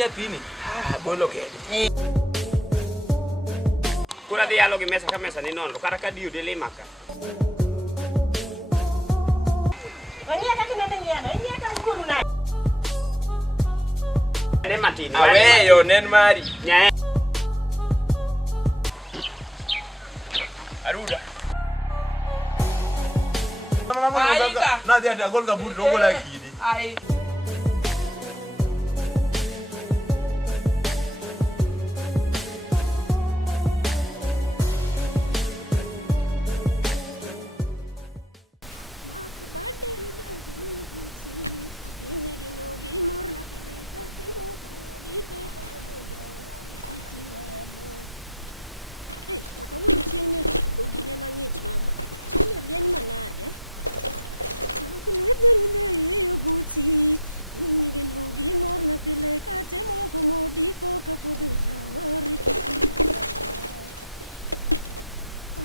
nyathini. Bolo kede. Kura dhi yalo gi mesa ka mesa ni nono kata ka dio dele maka. Nyaka kinende nyiero, nyaka ukuru na. Ne matin. Aweyo nen mari. Nyae. Aruda. Na dia gol ka buru gol akidi. Ai. Hey, kawuono chieng' ni ogine mang'ich mama. Chieng' rieny manade? Yo buti, gino gimor na pile kate moko modipo kapodho jawari kiki.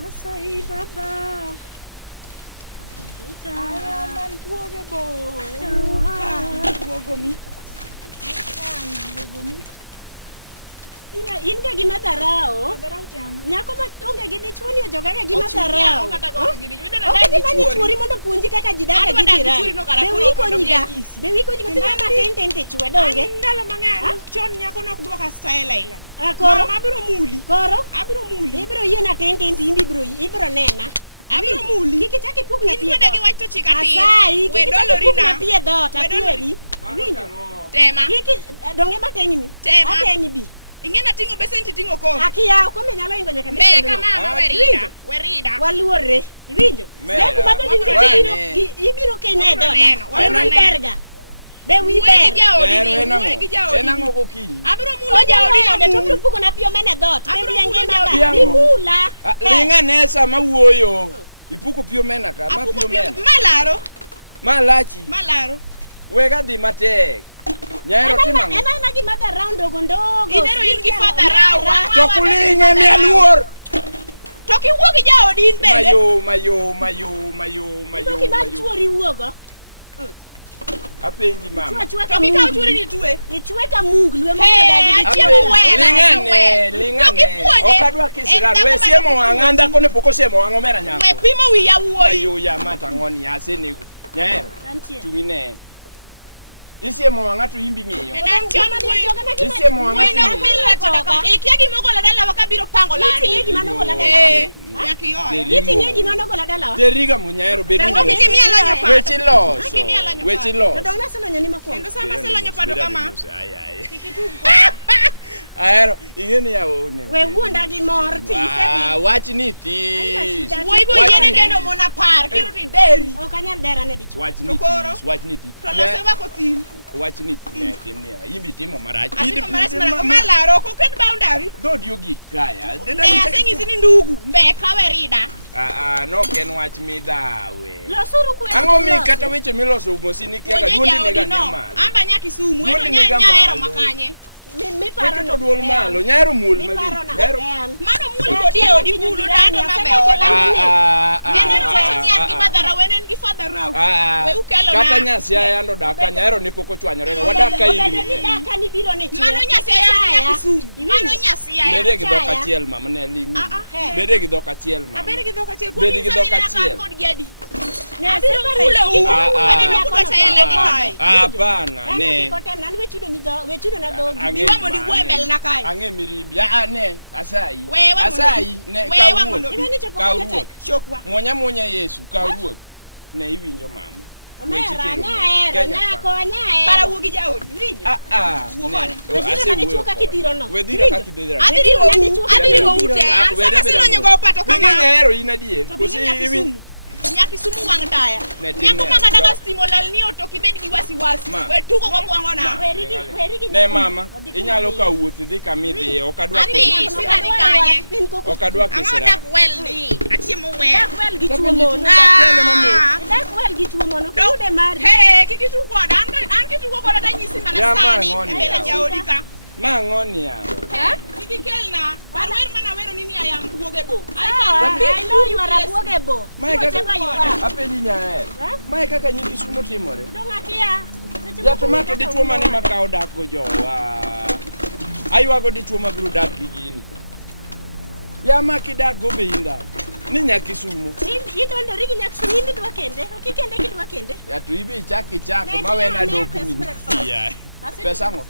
Asai baba. Ayan buoge bo. Buogomi. Buogomi. In ga gima dharau. Nyako ma onge gi dichuo ni ojoga ga gima dharau. Okay, mani chuori mondo puonji kaka jidaga gi jirani. Be wiko ni kosema na tente chwe donge. Ndalo mang'eny chon nyako nok dwoka style aila. Koro abiro muli. Koro Abiro muli. ibiro yie na tente ibiro nena. Abiro muli. Kiki chaki puk na pie. Inwede gi wach to chika tin. Asai, kiki chaki puk na pie dot akweri. Tema. Kiki donge matengni. Tema. Atemi bi. Ingena tingo besen titingo ko. Akiya ko me nyalo ingo nyaka Be kama werida. Waluore. Iwinjo? Seku mabe ni ibiro Kenya e doda. Wano berga. Be wi berga. Enango gokinyi. Abiro mulo jaodi no. To puko na pio mene dot. Be wi ngema imula. Linga nesa mawuoyo. Ipuko pio mena ka, ma pio mena. Malaro. Malachi. Malaro. Wega di matek. Nyaero timango. Ena gi mother round ogondogo. Inero in gi father round. To kulinge mi aluor. To ki wuogi jaodi in bende. Mayo. Ki ban chuori wuogo. Apenji mama. To ki ka chuori ni tue. Ni chwe ka mung lwe mo dadi. Achiemo wela. Lingane. Okadwa kisirad. We siemo wanganda kone poko siemo wangomera nyako. We pimo wi ya wuoi. Mayo ya mata ngoni asenego. Nyaero. Tungine. Isiemo wang'ato imbi ng'iyo. Isiemo wang'ato ng'iyo. Ikiagi mogola dala wakabiro pango lani. Itingi manogola dala. Itingi manogola dala. Teriga munyaero bedu. Wechi los. Dona selonyo ni makwongo. Ndo sama selonyo pado kama. Ai. Aero, ingeni yawo ne. We wuonda gi mor ti sebi. Wach ni ti. Woi bo yene kendo mona par kiro ti deri. Okanya dera ne dichuo. Wach ni ti. To lose ba ko tin. Wach ni ne timni imbi timo marach. Malaro ko ken boundary. Dod yogi kaya. Ne asenyisi ni ndugu mbe kawerida. No ken wach midawe. Losuru kwe. Ang'o mi kata weche miloso mosini kiaga duondi nega nyama. Amba nyaki sumu eno nyaero makanye. Mi paro no dwol malo nyaero mul mali. Nyaero. Mano mul ko die odi mulu dano mabe ola. Nyaero wacho nyan gi madara wenen gi father raw. We ukelo na. Kata nyasi ayando daka nyaero ni poko chwanyore wadaka igni. Daka ni biro ne chwe. Mano nyasi ayando sumu. Mano nyasi ayando. Bede gi dok achiel mama ne lingi. Bede gi dok achiel mama. Bede gi dok achiel. Bede gi dok achiel. Ne abiro mule ani nakuta chayele ni kai. Hapana ne. Kotem nan wechudo na dogi. Wamo ni wembel na kai. Ange mirimbi. Ne asai. Asai ne ka chokwa. Monya Yesu ka ruoth. Ne iwinjo mama. Para wuogi jaodi. Ase wuoka kidhiro no. Wedhiro ka kidhiro. Adhiro ute. Ansana silonyo go pato kama. Ng'ero in adier. Kosi iwinjo. Nyaki sumu wang daya. Nyako mama daga stimolal ni oto kibed gi wasiwasi. We tuko kwa bwango na. Werigi. Ne mama, inyalo ka wuoth dhi kama idhiye, okadwa ko. Okadwa kisira. Angodak well ni. Achiemo well. Dak well gi chuo mono. Dak well gi chuo mono. Kude mari. Kiki tu ko an kitu ko da nyisi mana sani. Ela jaodi ka. Ma ngoni yawo. Kiki kelna. Parwer mana wero nini ayam buoge bo. I know you are buoge bo. Apenji nyae. Mae kaka nyingi sumo timore. Donga kia. Ya tomato dichuo mane makao dako jowa. Aywago dichuo mabiro dak gi gini. Ya makidak go be inda. Ni nyakisumo. Idondori gi nyakisumo idwa kende. Ok kende gidwa kende. Ya to ibi chaki chako mawena dokni. Ya. Pesa ngo?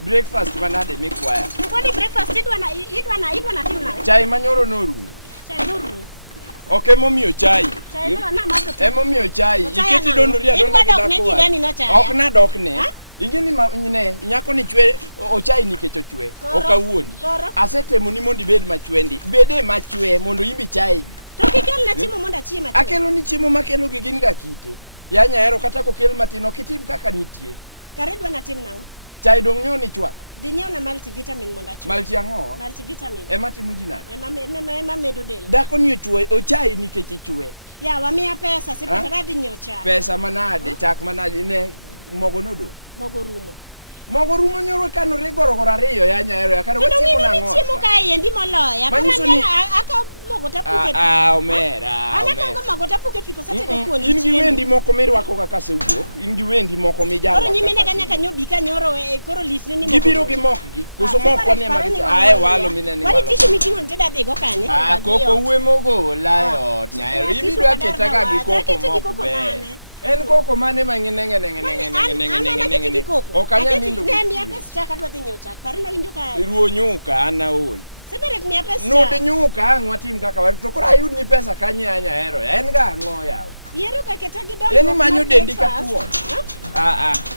Breakfast manade mikwaya. Kwani breakfast idwa na timna. Chai manyoro norumo. Chai norumo. Ok momiyo chai. Chai na madho. Momiyo chai. Iketi dondori adonda gidako. Ok nadokne. Ingeni ne nyako ni chwe ochai nikech ochwe. Okawuondi. Asetemo ni mondo ibed machwendi. Bede machwe mondo imbi chai. To kikel na chiemo mondo achiem achwe. Akelo ni chiemo makelo gi gin ga kite. Ya nyahero kata kokel matin ok itim kaka nitie. Kare dwa na tim nang'o? Chai dong nyoni chwak. Dhi nyiew na multivitamin mondo achwe. Malti ang'o? Multivitamin. Ema timo ji nade? Ema medo del. Dako ni ochwe ochai nikech ichwe. Ya wamiya pesa sipatara dhi nyiew chai. Pesa manade? Chak manade? Ne mogo nodo? Mogo rumo. Mogo rumo nyoro kanore gorogoro ariyo ya nyahero ya kare wachiemo nang'o? Chiemo kae yendi moloya. Manyiso ni aka mogo tapuke. Omera. Anaka mogo tapuke piko sate ko kuondi. In gi wendi moko mirwako kaka sewuok. In gi wendi moko mijaro. Koro nyimine ka nyaka nyobi ka nyoro koro litni ni mogo. Gibiro gi mokgi. Koso moko ne magi. Walo mineni walo. Wali tishu miting'o niteda dhigo kanye. Koko uwe mogo layot nyahero. Ibidwa keta ka gi koko moko be. En koko mane mang'ene. Okanya nindo. Ne miya pesa chak adwa dhi nyiew chak. Parna winjo ka. Iruo nyuka anaol. Seberek miya pesa. Nude nyuka ang watim kaka war. To koro ayud ni pesa kanye anyahero. En ga ang'o yaw. Yiero ka keta gi dongo. En manyo dendi ka tuon.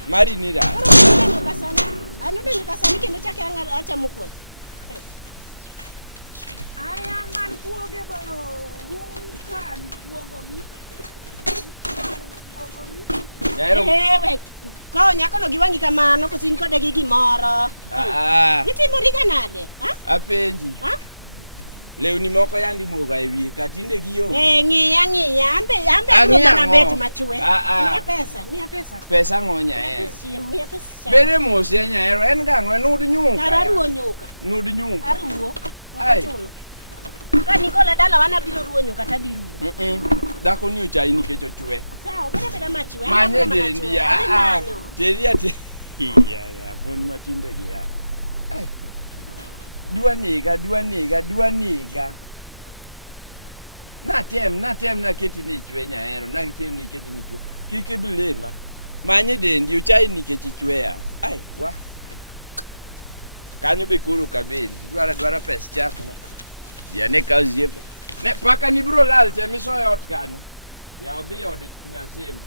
Mari ni da. Anudo nyuka sani kendo chake achamo kuon. Aya man kuoge bo. Kan kuogo mi. Ewe, ko nyako no giwangi kamano kosin kode gi gimoro. Itimo ringa nade? Apenji. Lewni moko yandi moga e wiye katinde gi yo. Ng'iya ambe ro mana bet machwe. Miya pesa. Pesa ngonya Miya pesa. Bere mos ya nyahero en ga ng'o nud nyuka. Aruo nyuka. Nud nyuka. Aruo. Chulo. Ka Nikola dala wana biro ruo nyuka tadhi ruo. Dako ni ochai nikech ochwe. Sawa, beda machwe. Manye dendi ya. Teria te. Ya, bon matinde gi ya. Ai. Dua niga. Natem na keti ni chwe nyahero, na keti ni chwe. Kike bilema. Manye dendi ochai nikech chwe ya. Ai, wa. Kanyo be koro kabedi. Dwara pesa chako. Ya ne kaziepa. Ne paka ni bro lal che miso yot kanyo. Ya odhi od nyasembo.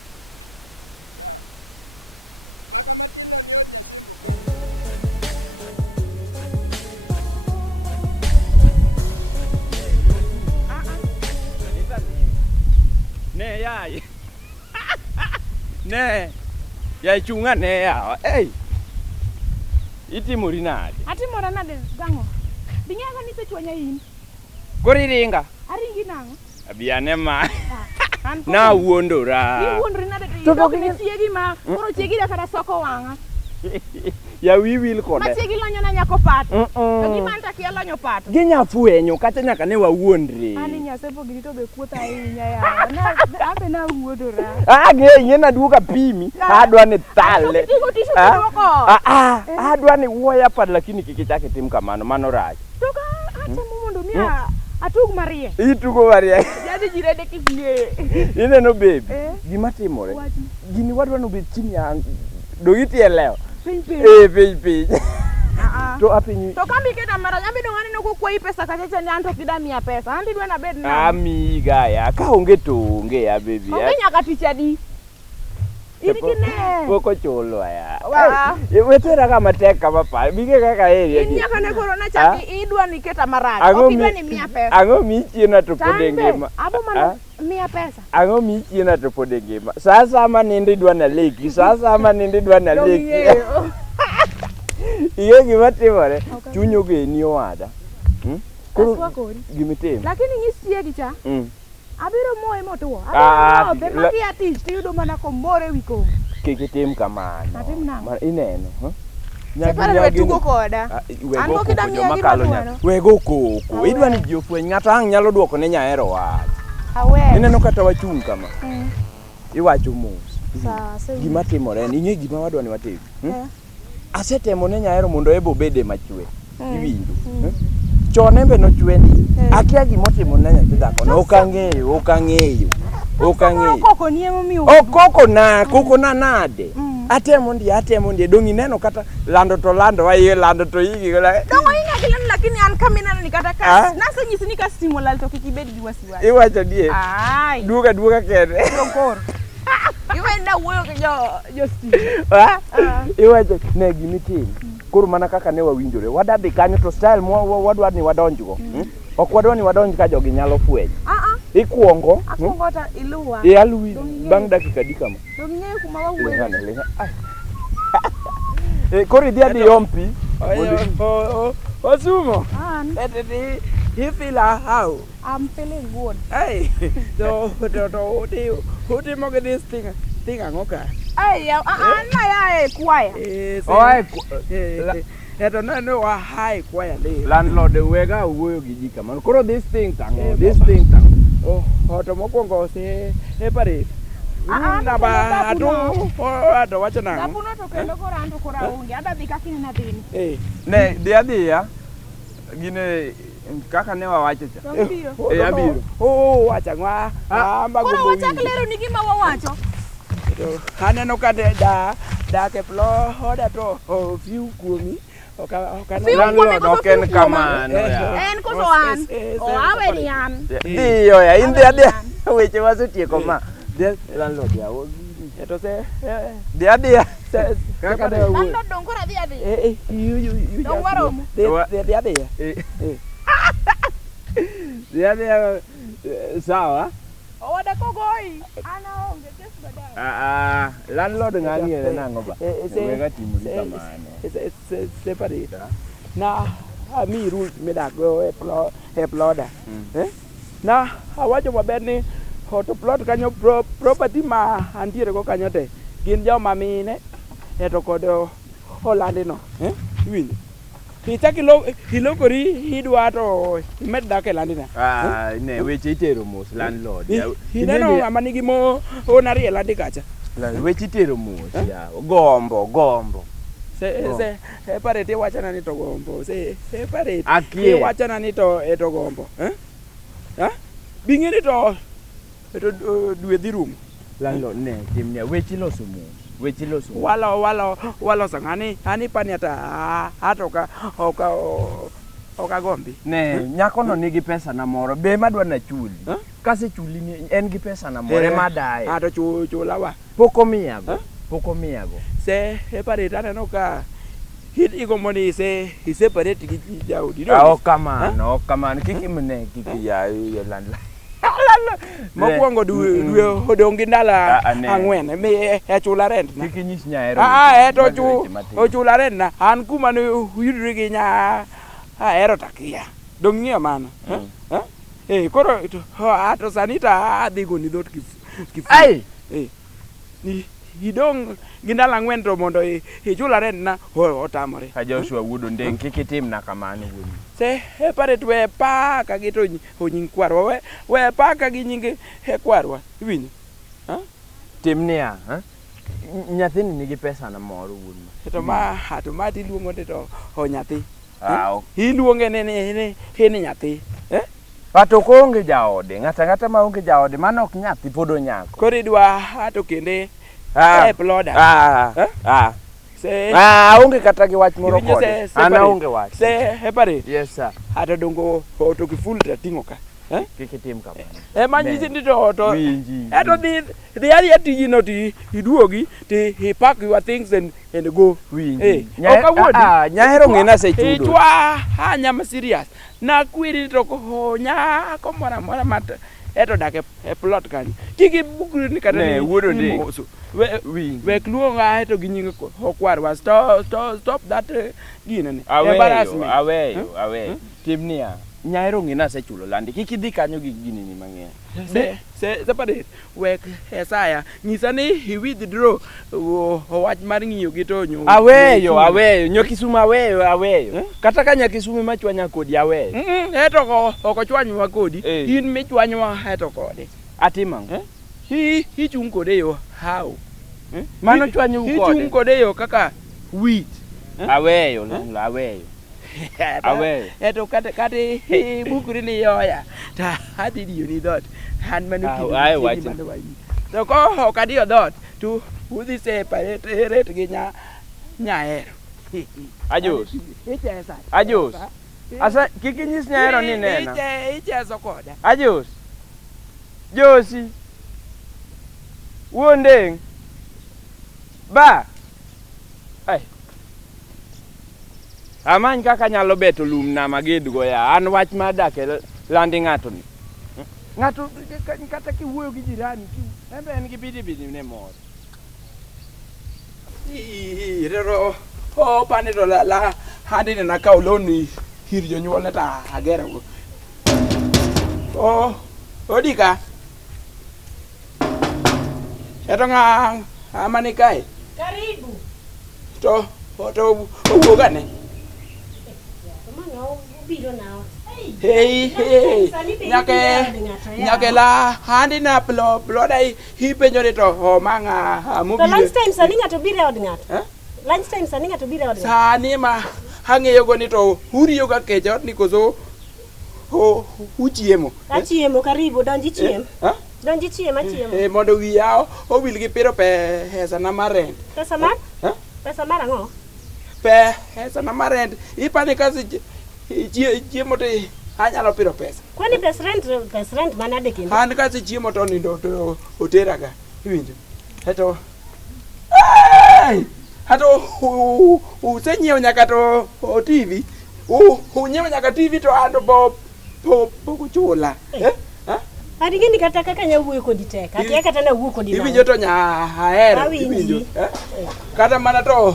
Da. Paka matino ni od nyasembo ka. Ne yai. Ne. Ya chunga ne ya. Ei. Itimori nade? Atimora nade gang'o? Dinyaga ni sechwanya in. Gori ringa. Aringi nang'o? Abiane ma. Na wuondora. Ni wuondori nade to ni chiegi ma koro chiegi da kara soko wanga. Ya wiwil kode. Ma chiegi lonyo na nyako pato. To gimanta kia lonyo pato. Ginya fuenyo kata nyaka ne wawuondre. Ani nyasepo gini to be kuota ahinya ya. Abe na wuondora. Ge yena duka pimi. Adwa ni tale. Adwa ni wuoya pad lakini kikichake tim kamano mano rach. To ka acha mondo mia atug marie. Itugo marie. Jadi jirede kifie. Ineno baby. Gima timore. Gini wadwa no bet chini ya dogiti leo. Piny. To apinyi. To kambi keda mara nyambi dongani no kukwai pesa kachacha ni anto kida mia pesa. Andi dwe na bed na. Amiga ya ka onge to onge ya baby. Onge nyaka tichadi. Irikine. Poko chulo ya. Wetera kama tek kama pa. Bige kaka area. Nyaka ne corona chaki idwa niketa marach. Okidwa ni mia pesa. Ango mi chiena to podengema. Abo mana mia pesa. Ango mi chiena to podengema. Sasa manindi dwa na leki. Iye gima timore. Chunyo geni owada. Koro gimitimo. Lakini nyisiegi cha. Abiro moe motuo. Abiro be maki atich tiyudo mana komore wi kombe. Kikitim kamano. Atim nang'o? Ineno, Separa we tugo koda. An go kida miya gi manuano. Wego koko. Idwa ni jofweny ng'ato ang' nyalo duoko ne nyahero wach. Awe. Ineno kata wachung' kama. Iwacho mos. Sa. Gima timore en ing'e gima wadwa ni watim. asetemo ne Nyaero mondo ebo bede machwe. Iwinjo. Chon embe no chwendi. Akia gimotimo ne nyathi dhako. Ok ang'eyo. Koko ni emo miyo. Koko na nade. Atemo ndi dongi neno kata lando to igi gola. Dongo ina kilano lakini an kamina ni kata kas. Nasa nyisi ni kas timo lal to kikibedi gi wasiwasi. Iwacho die. Ai. Duoga kende. Kor. Iwenda wuoyo gi jo Steve. Iwacho ne gimitin. Koro mana kaka ne wawinjore. Wadadhi kanyo to style wadwa ni wadonjgo. Ok wadwa ni wadonj ka jogi nyalo fweny. Ikuongo. Akuongo ta iluwa. Alwi bang' dakika dikama. Dong ng'eyo kuma wawuoyo. Koro idhi adi yompi. Osumo. You feel how? I'm feeling good. Hey. So utimo gi this thing ang'o ka? Ay, na ya kwaya. Eto no high kwaya le. Landlord wega wuoyo gi ji kamano. Koro this thing tango. To mokwongo pare. Ato wacho nang'o? Tapuno to kendo kora onge. Adadhi kakini na dhini. Ne adhiya. Gine kaka ne wawacho cha. Abiro. Wacha ngwa. Koro wachak lero ni gima wawacho. Aneno ka dake ploda to few kuomi. Landlord oken kamano ya. En koso an. Awe ni an. Diyo ya inde weche wasetieko ma. Landlord ya. Eto se dia. Kaka ne wuoyo. Landlord dong kora dia. You. Dong waromo. Dia. Sawa. Owada kogoi. Ana onge kes badala. Landlord ng'ang'ere nang'o ba? Wega timo kamano. Separate. Na mi rules midakgo e ploda. Na awacho maber ni to plot kanyo property ma antiere go kanyo te gin joma mine eto kod Holandino. Iwinjo? Ichaki ilokori idwa to imed dak e Landina. Ne weche itero mos landlord. Ineno ng'ama nigi onari e Landi kacha. Weche itero mos ya gombo. Se parete wachana ni to gombo. Se parete. Wachana ni to gombo. Bing'eni to dwe dhi rumo. Landlord ne timnia weche loso mos. Walo sangani ani pani ata atoka oka gombi. Ne nyako no nigi pesa na moro be madwa na chuli. Kase chuli ni en gi pesa na moro madae. Ato chula wa. Poko miyago. Se pare tana no ka hit igomoni se separate gi jaudi. Kamano kiki mne kiki ya landlord. Mokwongo dwe odongi ndala ang'wen mi chula rent na. Kiki nyis Nyaero. Eto chula rent na an kuma ne yudri gi Nyaero takia. Dong ng'iyo mano. Koro ato sanita adhi goni dhot kifu. Idong gi ndala ang'wen to mondo ichula rent na otamore. Ka Joshua wudo ndeng kiki tim na kamano wudo. Se pare twe pa ka gito nying kwarwa we pa ka gi nying kwarwa iwinjo timnia nyathini nigi pesa na moro wuon to ma ti luongo to nyathi iluonge ne nyathi pato konge jaode ngata ma onge jaode mano ok nyathi pod onyako koro idwa to kende ploda onge kata gi wach moro kode. Ana onge wach. Se pare. Yes sir. Ato dongo to kiful ta tingo ka. Kiki tim kamano. Manyisi ni to. Eto the area tijino ti iduogi ti he pack your things and go. Oka wodi. Nyaero ng'ena se chudo. Chwa nyama serious. Na kwiri to nya komora mata. Eto dak e plot kanyo. Kiki bukri ni kata ni wuodo de. We kluonga eto gi nyinge okwarwa stop that ginene. Aweyo. Timnia. Nyaero ng'ina se chulo landi. Kiki dhi kanyo gi ginene mang'eny. Se pare wek Esaya nyisa ni he withdraw wach mar ng'iyo gi to nyo. Aweyo. Nyokisumu aweyo. Kata ka Nyakisumu machwanya kodi aweyo. Eto oko chwanywa kodi. In michwanywa eto kode. Atimang. Hichung kode yo how? Mano chwanyu kode. Hichung kode yo kaka wheat. Aweyo lando, aweyo. Eto kata bukuri ni yoya. Ta hadi diyo ni dot. Han manu Ai wachi. To ko kadiyo dot. Tu udhi separate gi Nyaero. Ajus. Ajus. Asa kikinyis Nyaero ni nena. Ichezo koda. Ajus. Josi. Wondeng. Ba. Ai. Amany kaka nyalo beto lum na magedgo ya. An wach ma dak e landi ng'ato ni. Ng'ato kata kiwuoyo gi jirani embe en gi bidi ne mor. Rero pane to la handi ne nakao loni hir jonyuol ne ta agero go. Odika. Eto amani kae. Karibu. To uoga ne. Biro nao. Hey. Nyaka la handi na plo dai hipenyore to manga To lunch time sani ngato biro od ngato. Lunch time sani ngato biro od ngato. Sani ma hangeyo go ni to huriyo ga kechot ni kozo uchiemo. Achiemo karibu donji chiem. Donji chiem achiemo. Mondo wiya owil gi piro pesa na marent. Pesa mar? Pesa mar ang'o? Pesa na marent. Ipani kasi chiemo te anyalo piro pesa. Kwani pes rent manade kinde? Han kasi chiemo to nindo to oteraga. Iwinjo. Eto usenyiewo nyaka to TV. Unyiewo nyaka TV to ando bo kuchula. Adi gini kata kaka nyawuoyo kodi tek. Ati kata na wuo kodi. Iwinjo to ahero. Iwinjo. Kata mana to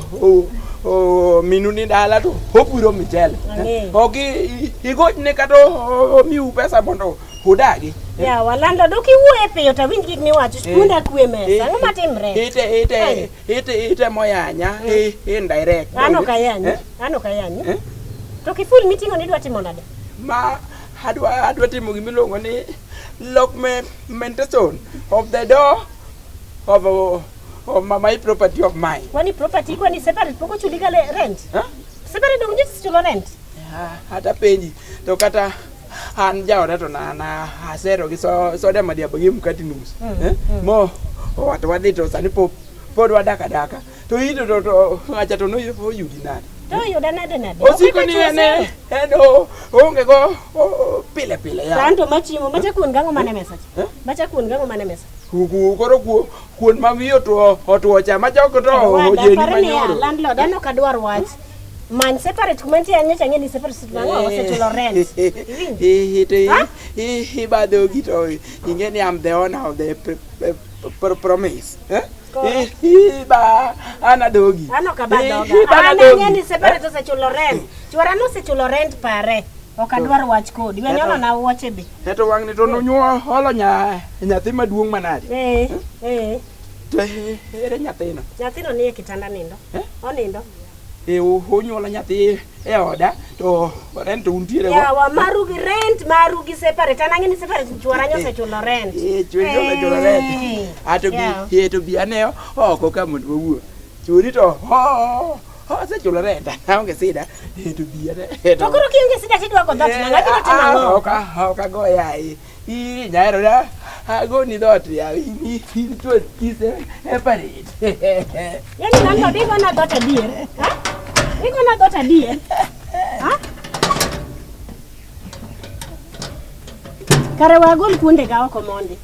minuni dala to opuro michele. Ogi igochne kata miu pesa mondo udagi. Ya walando doki wuoyo piyo to winj gik miwacho skunda kwe mesa. Ang'o matimre? Ite moyanya indirect. Ano kayanyi. To kiful meeting oni dwa timo nade? Ma adwa timo gimiluongo ni lockmentation of the door of my property of mine. Kwani property kwani separate poko chuli kale rent? Separate dong just chulo rent. Hata penji to kata han jaoda to na asero gi so dem dia bagi mkati nus. Mo watu wadhi to sani pod wadaka. To ito to acha to no yudi nade. To yuda nade. Osiko ni ene onge go pile ya. Tanto machimo macha kun gango mane mesa. Macha kun gango mane mesa. Koro kuon mamiyo to otuocha majoko to jeni manyoro. Landlord ano kadwar wach. Man separate kumenti yanyocha ngeni separate mango osechulo rent. Ibado gito ingeni am the owner of the promise. Iba ana dogi. Ano kabadoga. Ana ngeni separate osechulo rent. Chwara no osechulo rent pare. Okadwar wach kodi. Wenyono na wache be. Eto wang ni to nonyuo holo nyathi maduong' manade. To ere nyathino. Nyathino ni e kitanda nindo. Onindo. Onyuola nyathi e oda to rent untiere go. Ya wa marugi rent marugi separate. Anangeni separate chwara nyose chulo rent. Chwara chulo rent. Ato bi aneo oko ka mondo wuo. Churi to se chulo rent. Aonge sida. To bi ane. To koro kionge sida tidwa go dot na ngabiro timo ngo. Oka go ya Nyaero da go ni dot ya ni to kise separate. Yani nando digo na dot adier. Digo na dot adier. Kare wagol kunde ga oko mondi.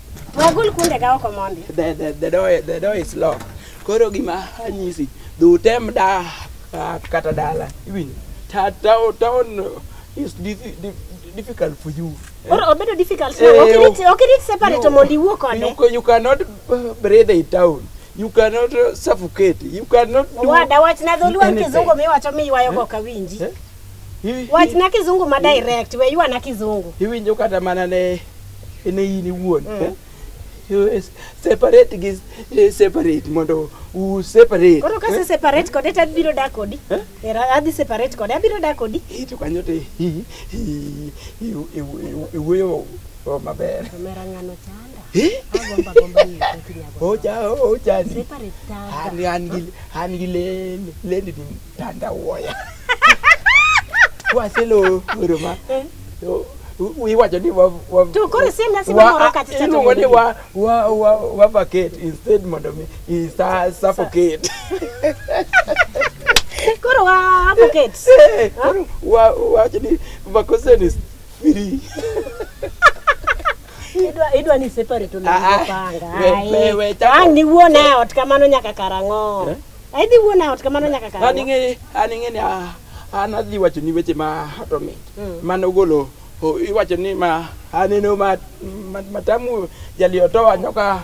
The door is locked. Koro gima anyisi do tem da kata dala. Iwin. Town is difficult for you. Or obedo difficult. Okay, separate mondi wuok one. You cannot breathe in town. You cannot suffocate. You cannot do. Wada wach na dholuan kizungu miwacho miwayo go kawinji. Wach na kizungu ma direct we you na kizungu. Iwinjo kata mana ne ini wuon. Separate is separate mondo u separate. Koro ka separate kode tad biro da kodi. Era adi separate kode abiro da kodi. Ito kanyo te wuoyo maber. Omera ngano chanda. Agomba hiyo kinyago. Ocha ni. Separate tanda. Han gi le ni tanda woya. Waselo uruma. We watch ni wa Tu kore sema wakati tatu. Iluongo ni wa vacate instead mondo mi is suffocate. Koro wa advocates. Koro wa ni vacosen free. Idwa ni separate na panga. We ni wuona ot kamano nyaka karango. Aidhi wuona ot kamano nyaka karango. Ani ni anadhi wacho ni weche ma automate. Mano golo iwacho ni ma aneno matamu jaliotoa nyoka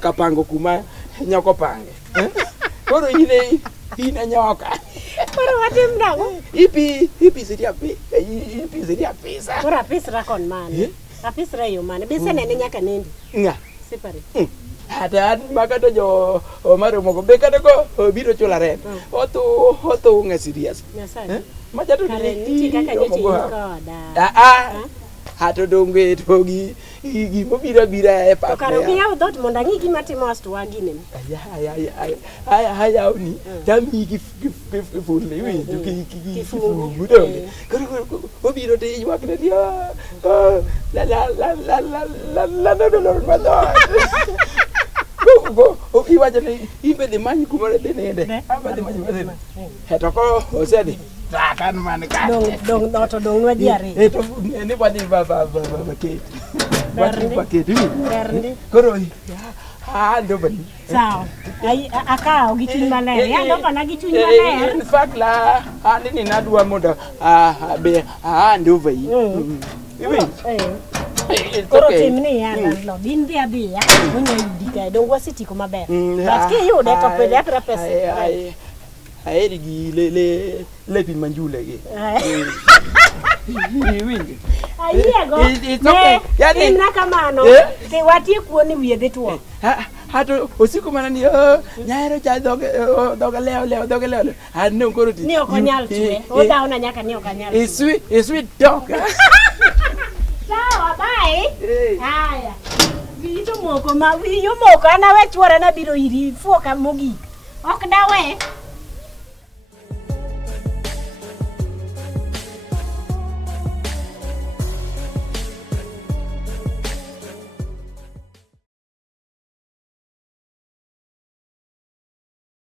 kapango kuma nyoko pange. Koro ine nyoka. Koro watim dango. Ipi seria pesa. Koro apisa kon mane. Apisa yo mane. Bisa nene nyaka nendi. Nga. Separate. Ada makata jo maro moko be kada ko biro chula ren. Oto nga serious. Nyasani. Majato ni kaka nyeche koda. Hato donge togi mobira e pap. Karo kiya dot monda ngi gimatimo astu wagine. Aya ni tami kifunle wi kifungu donge. Karo mobiro te ywakne dia. La Go iwacho ni ibe de manyi kumore de nende. Aba de manyi. Heto ko osedi. Kan man ka. Dong nwa diare. To ni wadi ba ke. Wadi ba ke tu. Koro ando bani. Sawa. Ai akao gichuny maler. Ando pana gichuny maler. In fact la ani ni nadwa moda be ando vai. Iwi. Koro timni yana lo din dia munyo yudika dong wasitiko maber. Baski yude to pele atra pesa. Aeri gi le pin manjule gi. Wingi. Ayiego. It's okay. Yani naka mano. Te watie kuoni wiye detwo. Hato usiku mana ni nyaero cha doga leo. Ano koro ti. Ni okonyal tue. Odaona nyaka ni okanyal. Is sweet dog. Sawa bye. Haya. Wiyo moko ana we chwore na biro iri fuoka mogi. Ok dawe.